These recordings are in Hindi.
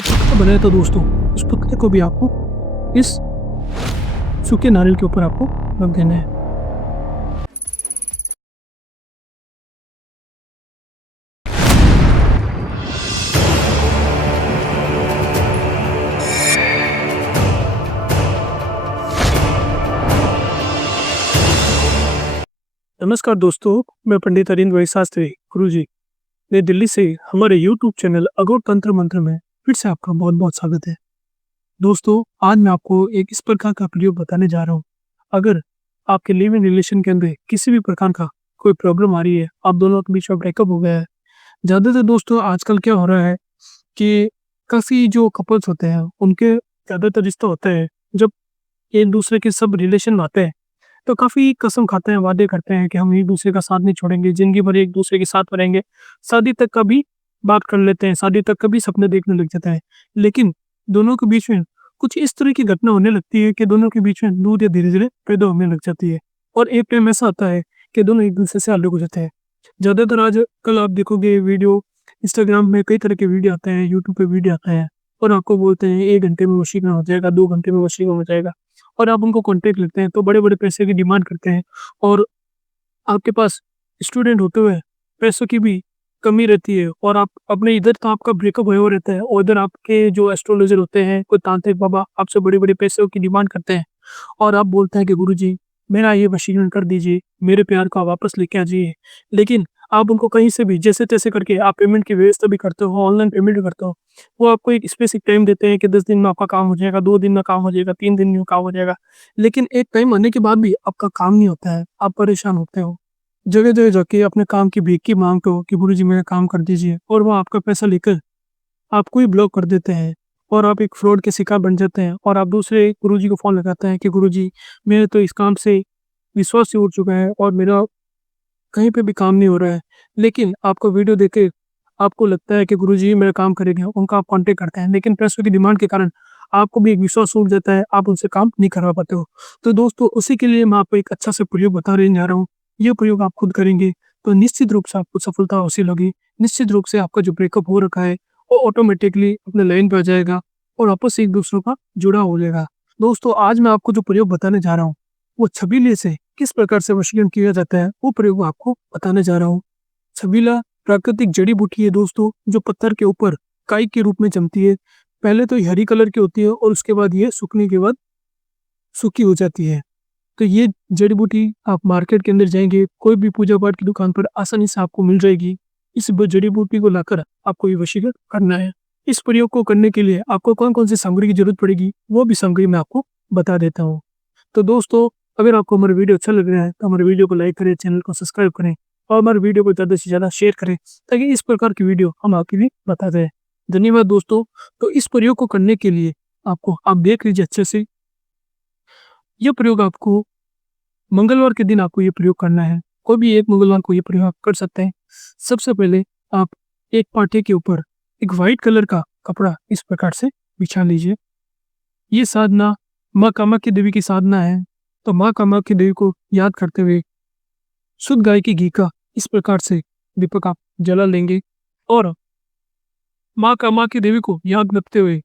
जो पत्ता बनाया था दोस्तों, उस पत्ते को भी आपको इस सूखे नारियल के ऊपर आपको रख देना है। नमस्कार दोस्तों, मैं पंडित अरिंद वैद शास्त्री गुरुजी, नई दिल्ली से हमारे यूट्यूब चैनल अघोर तंत्र मंत्र में फिर से आपका बहुत-बहुत स्वागत है। दोस्तों, आज मैं आपको एक इस प्रकार का प्रयोग बताने जा रहा हूँ। अगर आपके लिव इन रिलेशन के अंदर किसी भी प्रकार का कोई प्रॉब्लम आ रही है, आप दोनों के बीच में ब्रेकअप हो गया है। ज़्यादातर दोस्तों आजकल क्या हो रहा है कि काफ़ी जो कपल्स होते हैं, उनके ज़्यादातर रिश्ता होता है, जब एक-दूसरे के सब रिलेशन आते हैं, तो काफ़ी कसम खाते हैं, वादे करते हैं कि हम एक-दूसरे का साथ नहीं छोड़ेंगे, ज़िंदगी भर एक-दूसरे के साथ रहेंगे। शादी तक का भी बात कर लेते हैं, शादी तक का भी सपने देखने लग जाते हैं। लेकिन दोनों के बीच में कुछ इस तरह की घटना होने लगती है कि दोनों के बीच में दूरियाँ धीरे-धीरे पैदा होने लग जाती है और एक टाइम ऐसा आता है कि दोनों एक-दूसरे से अलग हो जाते हैं। ज़्यादातर आजकल आप देखोगे वीडियो इंस्टाग्राम में कई तरह के वीडियो आते हैं, यूट्यूब पे वीडियो आता है और आपको बोलते हैं 1 घंटे में वशीकरण हो जाएगा, 2 घंटे में वशीकरण हो जाएगा और आप उनको कॉन्टैक्ट लेते हैं तो बड़े-बड़े पैसे की डिमांड करते हैं और आपके पास स्टूडेंट होते हुए पैसों की भी कमी रहती है और आप अपने इधर तो आपका ब्रेकअप हुआ हुआ रहता है और इधर आपके जो एस्ट्रोलॉजर होते हैं, कोई तांत्रिक बाबा आपसे बड़े-बड़े पैसों की डिमांड करते हैं और आप बोलते हैं कि गुरुजी मेरा ये वशीकरण कर दीजिए, मेरे प्यार को आप वापस लेके आ जाइए। लेकिन आप उनको कहीं से भी जैसे-तैसे करके आप पेमेंट की व्यवस्था भी करते हो, ऑनलाइन पेमेंट भी करते हो। वो आपको एक स्पेसिफिक टाइम देते हैं कि 10 दिन में आपका काम हो जाएगा, 2 दिन में काम हो जाएगा, 3 दिन में काम हो जाएगा। लेकिन एक टाइम आने के बाद भी आपका काम नहीं होता है, आप परेशान होते हो। जगह-जगह जाके अपने काम की भीख की माँगते हो कि गुरुजी मेरा काम कर दीजिए और वो आपका पैसा लेकर आपको ही ब्लॉक कर देते हैं और आप एक फ्रॉड के शिकार बन जाते हैं और आप दूसरे गुरुजी को फ़ोन लगाते हैं कि गुरुजी मेरे तो इस काम से विश्वास ही उठ चुका है और मेरा कहीं पे भी काम नहीं हो रहा है। लेकिन आपको वीडियो देख के आपको लगता है कि गुरुजी मेरा काम करेंगे, उनका आप कॉन्टैक्ट करते हैं, लेकिन पैसों की डिमांड के कारण आपको भी एक विश्वास उठ जाता है, आप उनसे काम नहीं करवा पाते हो। तो दोस्तों उसी के लिए मैं आपको एक अच्छा सा प्रयोग बताने जा रहा हूँ। ये प्रयोग आप खुद करेंगे तो निश्चित रूप से आपको सफलता हासिल होगी। निश्चित रूप से आपका जो ब्रेकअप हो रखा है, वो ऑटोमेटिकली अपने लाइन पे आ जाएगा और आपस से एक-दूसरों का जुड़ाव हो जाएगा। दोस्तों आज मैं आपको जो प्रयोग बताने जा रहा हूँ, वो छबीले से किस प्रकार से वशीकरण किया जाता है, वो प्रयोग आपको बताने जा रहा हूँ। छबीला प्राकृतिक जड़ी बूटी है दोस्तों, जो पत्थर के ऊपर काई के रूप में जमती है। पहले तो ये हरी कलर की होती है और उसके बाद ये सूखने के बाद सूखी हो जाती है। तो ये जड़ी बूटी आप मार्केट के अंदर जाएँगे, कोई भी पूजा पाठ की दुकान पर आसानी से आपको मिल जाएगी। इस जड़ी बूटी को लाकर आपको ये वशीकरण करना है। इस प्रयोग को करने के लिए आपको कौन-कौन सी सामग्री की ज़रूरत पड़ेगी, वो भी सामग्री मैं आपको बता देता हूँ। तो दोस्तों अगर आपको हमारा वीडियो अच्छा लग रहा है तो हमारे वीडियो को लाइक करें, चैनल को सब्सक्राइब करें और हमारे वीडियो को ज़्यादा से ज़्यादा शेयर करें ताकि इस प्रकार की वीडियो हम आपके लिए बताते रहें। धन्यवाद दोस्तों। तो इस प्रयोग को करने के लिए आपको आप देख लीजिए अच्छे से, ये प्रयोग आपको मंगलवार के दिन आपको ये प्रयोग करना है। कोई भी एक मंगलवार को ये प्रयोग आप कर सकते हैं। सबसे पहले आप एक पाटे के ऊपर एक व्हाइट कलर का कपड़ा इस प्रकार से बिछा लीजिए। ये साधना माँ कामाख्या देवी की साधना है, तो माँ कामाख्या देवी को याद करते हुए शुद्ध गाय की घी का इस प्रकार से दीपक आप जला लेंगे और माँ कामाख्या देवी को याद रखते हुए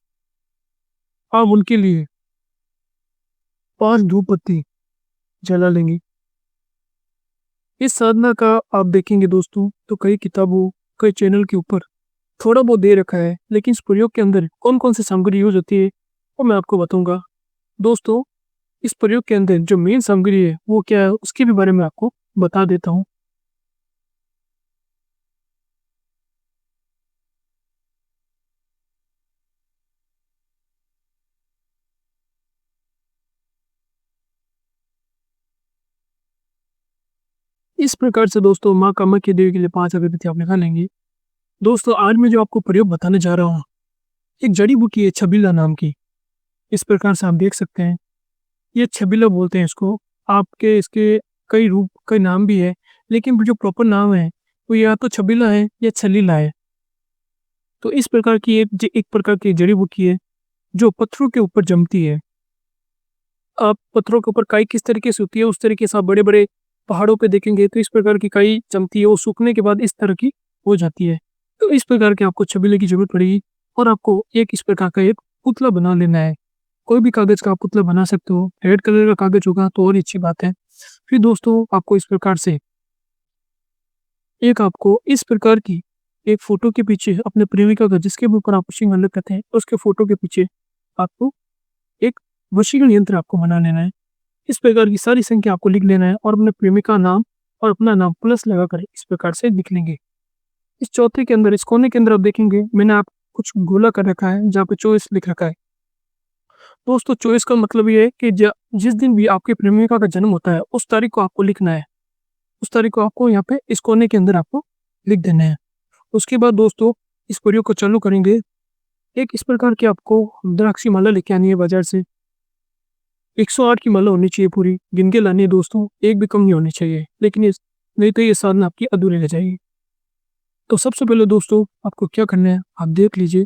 आप उनके लिए 5 धूप बत्ती जला लेंगे। इस साधना का आप देखेंगे दोस्तों तो कई किताबों, कई चैनल के ऊपर थोड़ा बहुत दे रखा है, लेकिन इस प्रयोग के अंदर कौन-कौन सी सामग्री यूज़ होती है, वो मैं आपको बताऊँगा। दोस्तों इस प्रयोग के अंदर जो मेन सामग्री है वो क्या है, उसके भी बारे में आपको बता देता हूँ। इस प्रकार से दोस्तों माँ कामाख्या देवी के लिए 5 अगरबत्ती आप लगा लेंगे। दोस्तों आज मैं जो आपको प्रयोग बताने जा रहा हूँ, एक जड़ी बूटी है छबीला नाम की। इस प्रकार से आप देख सकते हैं, ये छबीला बोलते हैं इसको। आपके इसके कई रूप, कई नाम भी है, लेकिन जो प्रॉपर नाम है वो या तो छबीला है या छलीला है। तो इस प्रकार की एक प्रकार की जड़ी बूटी है जो पत्थरों के ऊपर जमती है। आप पत्थरों के ऊपर काई किस तरीके से होती है, उस तरीके से आप बड़े-बड़े पहाड़ों पे देखेंगे तो इस प्रकार की काई जमती है, वो सूखने के बाद इस तरह की हो जाती है। तो इस प्रकार की आपको छबीले की ज़रूरत पड़ेगी और आपको एक इस प्रकार का एक पुतला बना लेना है। कोई भी कागज का आप पुतला बना सकते हो, रेड कलर का कागज होगा तो और अच्छी बात है। फिर दोस्तों आपको इस प्रकार से आपको इस प्रकार की एक फोटो के पीछे अपने प्रेमिका का, जिसके ऊपर आप वशीकरण करते हैं, उसके फोटो के पीछे आपको एक वशीकरण यंत्र आपको बना लेना है। इस प्रकार की सारी संख्या आपको लिख लेना है और अपने प्रेमिका नाम और अपना नाम प्लस लगाकर इस प्रकार से लिख लेंगे। इस चौथे के अंदर, इस कोने के अंदर आप देखेंगे मैंने आप कुछ गोला कर रखा है जहाँ पे चॉइस लिख रखा है। दोस्तों चॉइस का मतलब ये है कि जिस दिन भी आपके प्रेमिका का जन्म होता है उस तारीख को आपको लिखना है। उस तारीख को आपको यहाँ पे इस कोने के अंदर आपको लिख देना है। उसके बाद दोस्तों इस प्रयोग को चालू करेंगे। एक इस प्रकार की आपको द्राक्षी माला लेके आनी है बाजार से। 108 की माला होनी चाहिए, पूरी गिन के लानी है दोस्तों, एक भी कम नहीं होनी चाहिए, लेकिन नहीं तो ये साधना आपकी अधूरी रह जाएगी। तो सबसे पहले दोस्तों आपको क्या करना है आप देख लीजिए।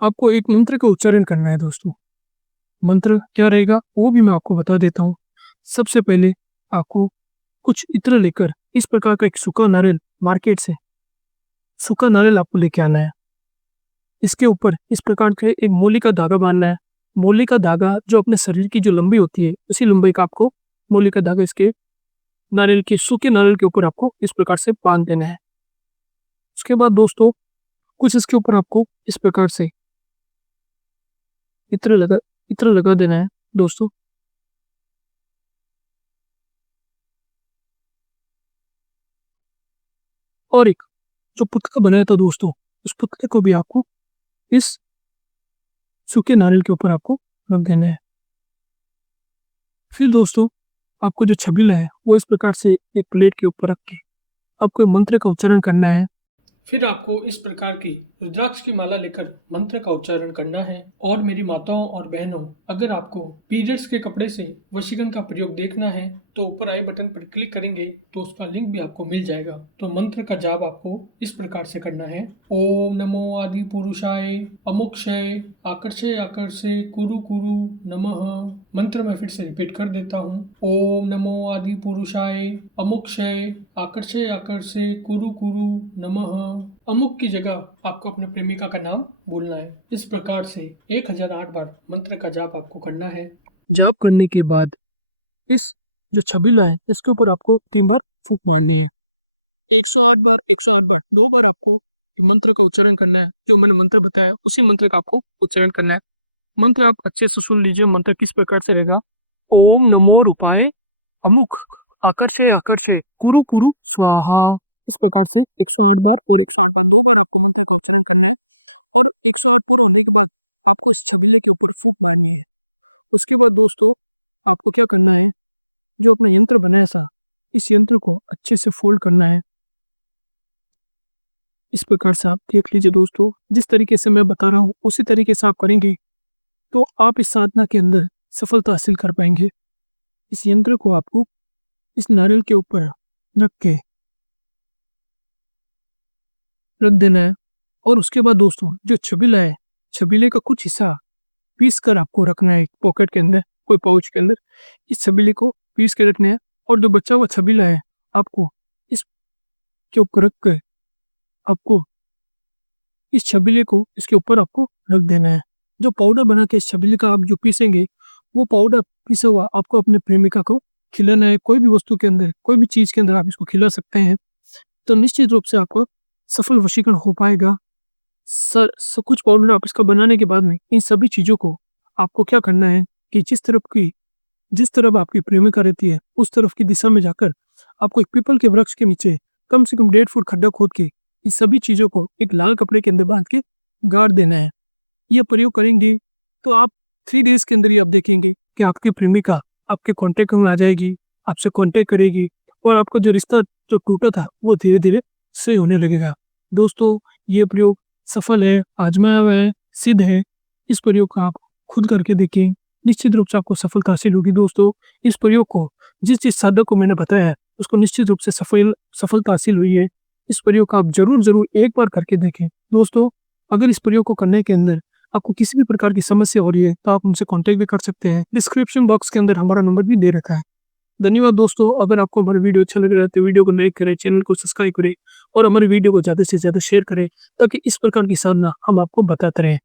आपको एक मंत्र का उच्चारण करना है दोस्तों। मंत्र क्या रहेगा वो भी मैं आपको बता देता हूँ। सबसे पहले आपको कुछ इत्र लेकर इस प्रकार का एक सूखा नारियल, मार्केट से सूखा नारियल आपको लेके आना है। इसके ऊपर इस प्रकार का एक मोली का धागा बांधना है। मोली का धागा जो अपने शरीर की जो लंबाई होती है उसी लंबाई का आपको मोली का धागा इसके नारियल के, सूखे नारियल के ऊपर आपको इस प्रकार से बांध देना है। उसके बाद दोस्तों कुछ इसके ऊपर आपको इस प्रकार से इत्र लगा देना है दोस्तों। और एक जो पुतला बनाया था दोस्तों, उस पुतले को भी आपको इस सूखे नारियल के ऊपर आपको रख देना है। फिर दोस्तों आपको जो छबीला है वो इस प्रकार से एक प्लेट के ऊपर रख के आपको मंत्र का उच्चारण करना है। फिर आपको इस प्रकार की रुद्राक्ष की माला लेकर मंत्र का उच्चारण करना है। और मेरी माताओं और बहनों, अगर आपको पीरियड्स के कपड़े से वशीकरण का प्रयोग देखना है तो ऊपर आई बटन पर क्लिक करेंगे तो उसका लिंक भी आपको मिल जाएगा। तो मंत्र का जाप आपको इस प्रकार से करना है। ओम नमो आदि पुरुषाय अमुक्षय आकर्षय आकर्षे कुरु कुरु नमः। मंत्र मैं फिर से रिपीट कर देता हूँ। ओम नमो आदि पुरुषाय अमुक्षय आकर्षय आकर्षे कुरु कुरु नमः। अमुक की जगह आपको अपने प्रेमिका का नाम बोलना है। इस प्रकार से 1008 बार मंत्र का जाप आपको करना है। जाप करने के बाद इस जो छबीला है इसके ऊपर आपको 3 बार फूंक मारनी है। 108 बार 108 बार 2 बार आपको मंत्र का उच्चारण करना है। जो मैंने मंत्र बताया उसी मंत्र का आपको उच्चारण करना है। मंत्र आप अच्छे से सुन लीजिए। मंत्र किस प्रकार से रहेगा। ओम नमो रूपाय अमुक आकर्षय आकर्षय कुरु कुरु स्वाहा। इस प्रकार से 108 बार और 108 बार 2 बार आपको मंत्र का उच्चारण करना है। और 108 पूरा होने के बाद आपको इस छबीले के ऊपर फूंक मारनी है। उसके बाद दोस्तों आपको क्या करना है, जो अपना यंत्र बनाया था इस यंत्र को अच्छे से फोल्ड करना है। इस प्रकार से आप देख लीजिए दोस्तों, जिस तरीके से मैं बता रहा हूँ उसी तरीके से आप करेंगे तो आप इस साधना के अंदर सफलता हासिल कर पाएंगे। इस यंत्र को आपको इस नारियल के ऊपर रख देना है। और उसके बाद दोस्तों जो छबीला है, छबीले का कुछ हिस्सा पीस कर आपको रखना है पॉकेट के अंदर, कोई पाउच के अंदर। इस छबीले को पीस के रखना है और जो बचा हुआ छबीला है आपको इस के ऊपर रख कर आपको इस छबीले को इसके ऊपर आपको रख देना है। जो पाउडर बना के इस छबीले का आप जो पीसेंगे वो पाउडर पीसा हुआ आपको अपने प्रेमिका को खिलाना है। कोई भी वस्तु के अंदर, कोई भी चीज के अंदर आप इसको खिला सकते हैं। तो निश्चित रूप से आपको सफल वशीकरण हो पाएगा। कुछ पाउडर आप इसका बनाने के बाद में इन सभी चीजों को आपको क्या करना है कि जिस तरफ आपकी प्रेमिका रहती है उस तरफ की दिशा में जाकर आपको एक पीपल के वृक्ष के नीचे कम से कम 1.5 फुट खड्डा खोद के इस सभी चीजों को एक लाल कपड़े के अंदर बांध के गाड़ देना है। यह प्रयोग करेंगे तो आप 3 डेज के अंदर ही आप देखेंगे कि आपकी प्रेमिका आपके कांटेक्ट में आ जाएगी, आपसे कांटेक्ट करेगी और आपका जो रिश्ता जो टूटा था वो धीरे धीरे सही होने लगेगा। दोस्तों ये प्रयोग सफल है, आजमाया हुआ है, सिद्ध है। इस प्रयोग को आप खुद करके देखें, निश्चित रूप से आपको सफलता हासिल होगी। दोस्तों इस प्रयोग को जिस साधक को मैंने बताया है उसको निश्चित रूप से सफलता हासिल हुई है। इस प्रयोग को आप जरूर एक बार करके देखें। दोस्तों अगर इस प्रयोग को करने के अंदर आपको किसी भी प्रकार की समस्या हो रही है तो आप हमसे कांटेक्ट भी कर सकते हैं। डिस्क्रिप्शन बॉक्स के अंदर हमारा नंबर भी दे रखा है। धन्यवाद दोस्तों। अगर आपको हमारी वीडियो अच्छा लग रहा है तो वीडियो को लाइक करें, चैनल को सब्सक्राइब करें और हमारी वीडियो को ज़्यादा से ज़्यादा शेयर करें ताकि इस प्रकार की साधना हम आपको बताते रहें।